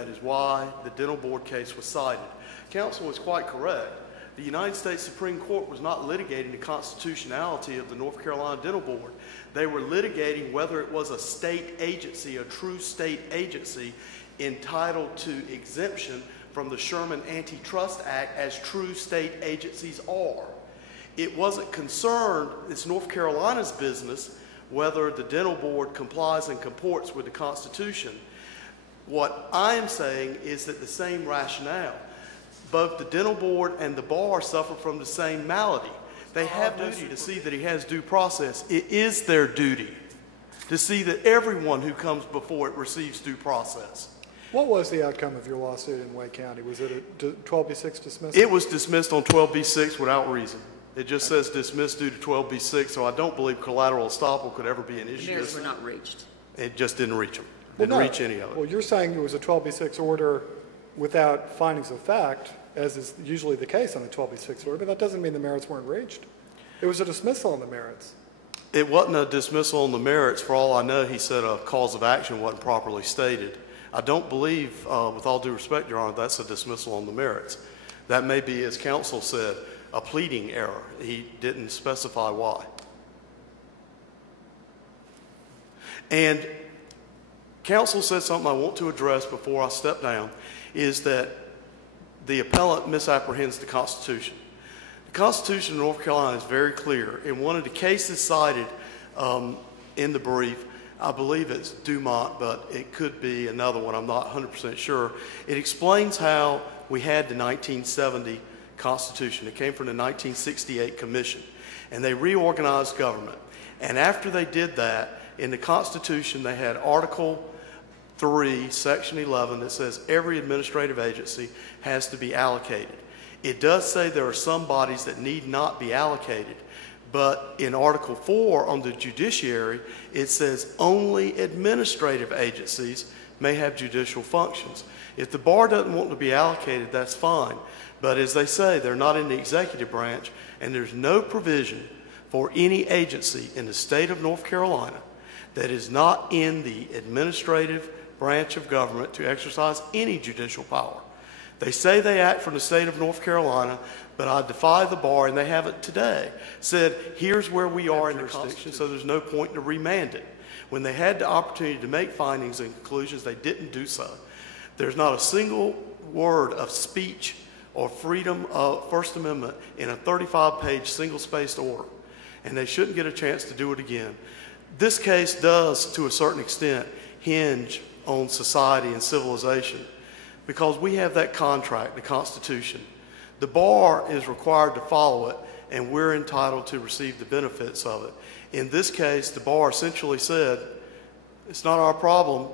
That is why the dental board case was cited. Counsel was quite correct. The United States Supreme Court was not litigating the constitutionality of the North Carolina Dental Board. They were litigating whether it was a state agency, a true state agency, entitled to exemption from the Sherman Antitrust Act as true state agencies are. It wasn't concerned, it's North Carolina's business, whether the dental board complies and comports with the Constitution. What I am saying is that the same rationale, both the dental board and the bar suffer from the same malady. They have duty to see that he has due process. It is their duty to see that everyone who comes before it receives due process. What was the outcome of your lawsuit in Wake County? Was it a 12B6 dismissal? It was dismissed on 12B6 without reason. It just says dismissed due to 12B6, so I don't believe collateral estoppel could ever be an issue. The merits were not reached. It just didn't reach them. Didn't reach any of it. Well, you're saying it was a 12B6 order without findings of fact, as is usually the case on a 12B6 order, but that doesn't mean the merits weren't reached. It was a dismissal on the merits. It wasn't a dismissal on the merits. For all I know, he said a cause of action wasn't properly stated. I don't believe, with all due respect, Your Honor, that's a dismissal on the merits. That may be, as counsel said, a pleading error. He didn't specify why. And counsel said something I want to address before I step down, is that the appellant misapprehends the Constitution. The Constitution of North Carolina is very clear. In one of the cases cited in the brief, I believe it's Dumont, but it could be another one, I'm not 100% sure. It explains how we had the 1970 Constitution. It came from the 1968 Commission, and they reorganized government. And after they did that, in the Constitution, they had Article 3, Section 11, that says every administrative agency has to be allocated. It does say there are some bodies that need not be allocated, but in Article 4 on the judiciary, it says only administrative agencies may have judicial functions. If the bar doesn't want to be allocated, that's fine. But as they say, they're not in the executive branch, and there's no provision for any agency in the state of North Carolina that is not in the administrative branch of government to exercise any judicial power. They say they act from the state of North Carolina, but I defy the bar, and they haven't today, said here's where we are in the Constitution, so there's no point to remand it. When they had the opportunity to make findings and conclusions, they didn't do so. There's not a single word of speech or freedom of First Amendment in a 35-page single-spaced order, and they shouldn't get a chance to do it again. This case does, to a certain extent, hinge on society and civilization because we have that contract, the Constitution. The bar is required to follow it, and we're entitled to receive the benefits of it. In this case, the bar essentially said, it's not our problem.